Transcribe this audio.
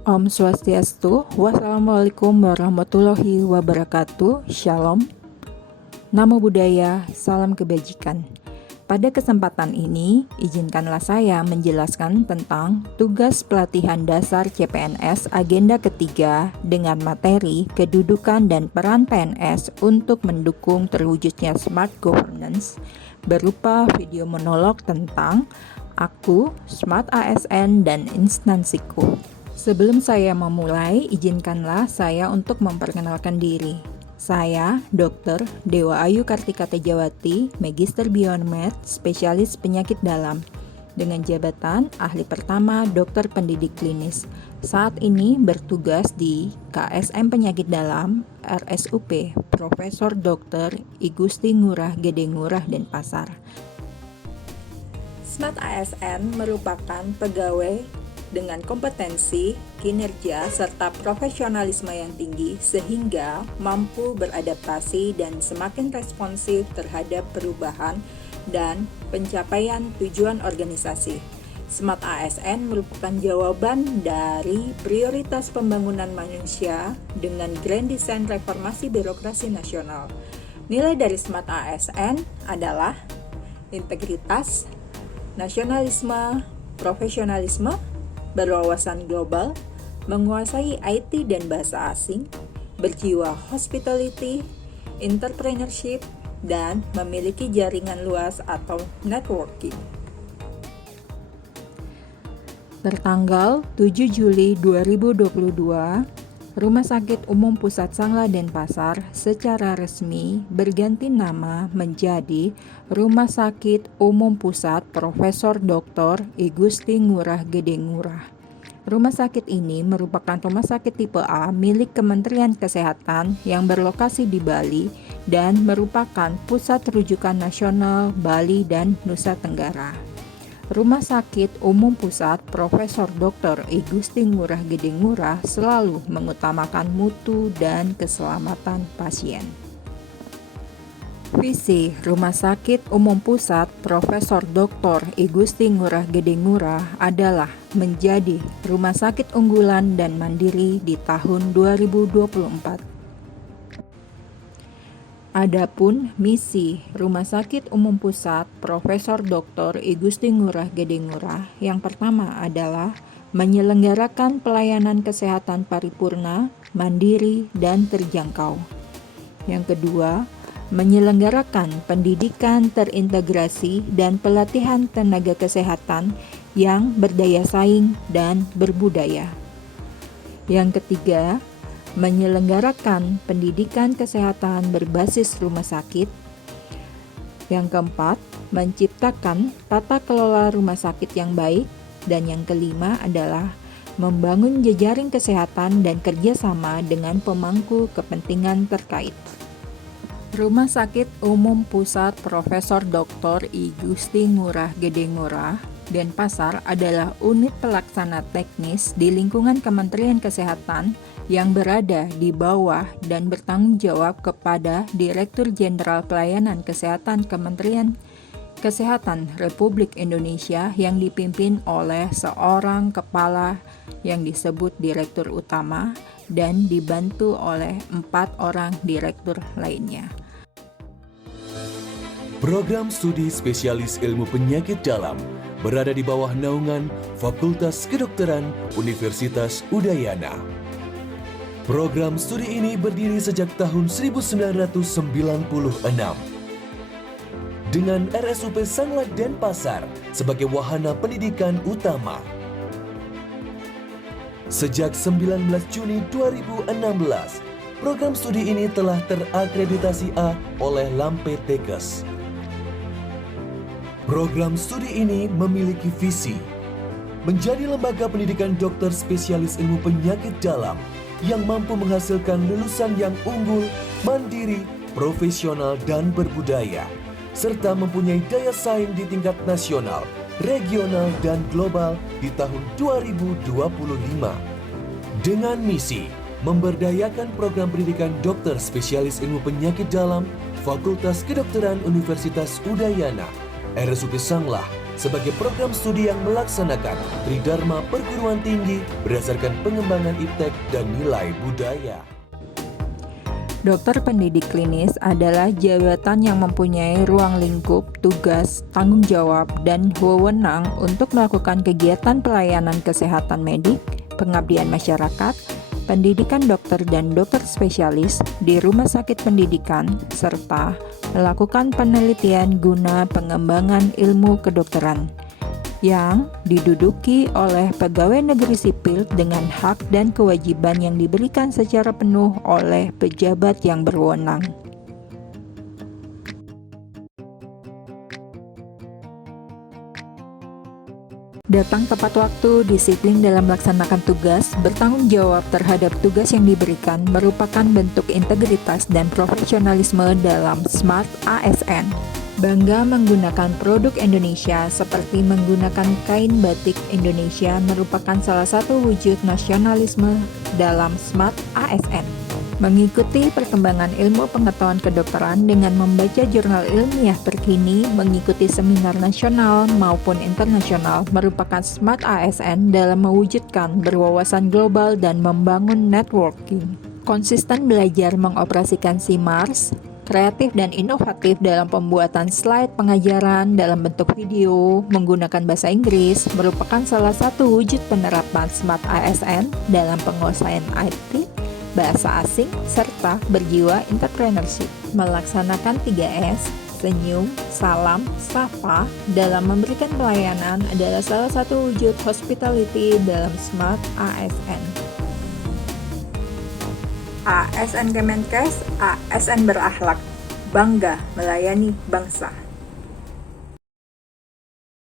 Om Swastiastu, wassalamualaikum warahmatullahi wabarakatuh, Shalom, Namo Buddhaya, salam kebajikan. Pada kesempatan ini, izinkanlah saya menjelaskan tentang tugas pelatihan dasar CPNS agenda ketiga dengan materi kedudukan dan peran PNS untuk mendukung terwujudnya smart governance berupa video monolog tentang aku, Smart ASN, dan instansiku. Sebelum saya memulai, izinkanlah saya untuk memperkenalkan diri. Saya Dr. Dewa Ayu Kartika Tejawati, Magister Biomed, spesialis penyakit dalam, dengan jabatan ahli pertama dokter pendidik klinis. Saat ini bertugas di KSM Penyakit Dalam, RSUP, Profesor Dr. I Gusti Ngurah Gede Ngurah Denpasar. Smart ASN merupakan pegawai dengan kompetensi, kinerja, serta profesionalisme yang tinggi sehingga mampu beradaptasi dan semakin responsif terhadap perubahan dan pencapaian tujuan organisasi. Smart ASN merupakan jawaban dari prioritas pembangunan manusia dengan Grand Design Reformasi Birokrasi Nasional. Nilai dari Smart ASN adalah integritas, nasionalisme, profesionalisme, berwawasan global, menguasai IT dan bahasa asing, berjiwa hospitality, entrepreneurship, dan memiliki jaringan luas atau networking. Tertanggal 7 Juli 2022, Rumah Sakit Umum Pusat Sangla Denpasar secara resmi berganti nama menjadi Rumah Sakit Umum Pusat Profesor Dr. I Gusti Ngurah Gede Ngurah. Rumah sakit ini merupakan rumah sakit tipe A milik Kementerian Kesehatan yang berlokasi di Bali dan merupakan pusat rujukan nasional Bali dan Nusa Tenggara. Rumah Sakit Umum Pusat Profesor Dr. I Gusti Ngurah Gede Ngurah selalu mengutamakan mutu dan keselamatan pasien. Visi Rumah Sakit Umum Pusat Profesor Dr. I Gusti Ngurah Gede Ngurah adalah menjadi rumah sakit unggulan dan mandiri di tahun 2024. Adapun misi Rumah Sakit Umum Pusat Profesor Dr. I Gusti Ngurah Gede Ngurah yang pertama adalah menyelenggarakan pelayanan kesehatan paripurna, mandiri, dan terjangkau. Yang kedua, menyelenggarakan pendidikan terintegrasi dan pelatihan tenaga kesehatan yang berdaya saing dan berbudaya. Yang ketiga, menyelenggarakan pendidikan kesehatan berbasis rumah sakit. Yang keempat, menciptakan tata kelola rumah sakit yang baik. Dan yang kelima adalah membangun jejaring kesehatan dan kerjasama dengan pemangku kepentingan terkait. Rumah Sakit Umum Pusat Profesor Dr. I Gusti Ngurah Gede Ngurah Denpasar adalah unit pelaksana teknis di lingkungan Kementerian Kesehatan yang berada di bawah dan bertanggung jawab kepada Direktur Jenderal Pelayanan Kesehatan Kementerian Kesehatan Republik Indonesia yang dipimpin oleh seorang kepala yang disebut Direktur Utama dan dibantu oleh 4 orang direktur lainnya. Program Studi Spesialis Ilmu Penyakit Dalam berada di bawah naungan Fakultas Kedokteran Universitas Udayana. Program studi ini berdiri sejak tahun 1996 dengan RSUP Sangla Denpasar sebagai wahana pendidikan utama. Sejak 19 Juni 2016, program studi ini telah terakreditasi A oleh Lampetekes. Program studi ini memiliki visi menjadi lembaga pendidikan dokter spesialis ilmu penyakit dalam yang mampu menghasilkan lulusan yang unggul, mandiri, profesional, dan berbudaya, serta mempunyai daya saing di tingkat nasional, regional, dan global di tahun 2025. Dengan misi memberdayakan program pendidikan dokter spesialis ilmu penyakit dalam Fakultas Kedokteran Universitas Udayana, RSUP Sanglah, sebagai program studi yang melaksanakan Tridharma Perguruan Tinggi berdasarkan pengembangan iptek dan nilai budaya. Dokter pendidik klinis adalah jabatan yang mempunyai ruang lingkup, tugas, tanggung jawab, dan wewenang untuk melakukan kegiatan pelayanan kesehatan medik, pengabdian masyarakat, pendidikan dokter dan dokter spesialis di rumah sakit pendidikan, serta melakukan penelitian guna pengembangan ilmu kedokteran yang diduduki oleh pegawai negeri sipil dengan hak dan kewajiban yang diberikan secara penuh oleh pejabat yang berwenang. Datang tepat waktu, disiplin dalam melaksanakan tugas, bertanggung jawab terhadap tugas yang diberikan merupakan bentuk integritas dan profesionalisme dalam Smart ASN. Bangga menggunakan produk Indonesia seperti menggunakan kain batik Indonesia merupakan salah satu wujud nasionalisme dalam Smart ASN. Mengikuti perkembangan ilmu pengetahuan kedokteran dengan membaca jurnal ilmiah terkini, mengikuti seminar nasional maupun internasional merupakan Smart ASN dalam mewujudkan berwawasan global dan membangun networking. Konsisten belajar mengoperasikan SIMARS, kreatif dan inovatif dalam pembuatan slide pengajaran dalam bentuk video menggunakan bahasa Inggris merupakan salah satu wujud penerapan Smart ASN dalam penguasaan IT, bahasa asing, serta berjiwa entrepreneurship. Melaksanakan 3S, senyum, salam, sapa dalam memberikan pelayanan adalah salah satu wujud hospitality dalam Smart ASN. ASN Kemenkes, ASN berakhlak, bangga melayani bangsa.